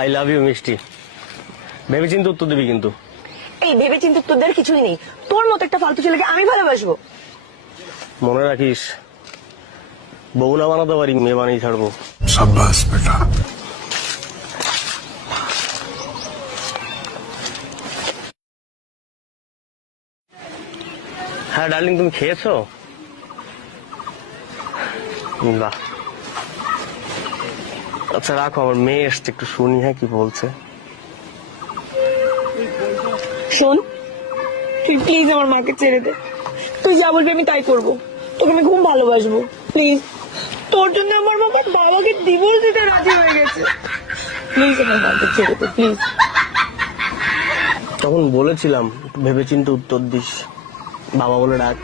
I love you মিষ্টি। ভেবেচিন্তে উত্তর দিবি কিন্তু। এই ভেবেচিন্তে উত্তর দেওয়ার কিছুই নেই। তোর মতো একটা ফালতু ছেলেকে আমি ভালোবাসবো? মনে রাখিস, বউ না বানাতে পারি, মেয়ে বানিয়ে ছাড়বো। शाबाश बेटा। হ্যাঁ ডার্লিং, তুমি খেয়েছো? বাহ, আচ্ছা রাখো, আমার মেয়ে এসছে, একটু শুনি হ্যাঁ কি বলছে। শোন, তুই প্লিজ আমার মাকে ছেড়ে দে। তুই যা বলবি আমি তাই করবো। তোকে আমি খুব ভালোবাসবো, প্লিজ। তোর জন্য আমার বাবা বাবাকে ডিভোর্স দিতে রাজি হয়ে গেছে। প্লিজ আমার মাকে ছেড়ে দে, প্লিজ। তখন বলেছিলাম একটু ভেবেচিন্তে উত্তর দিস, বাবা বলে ডাক।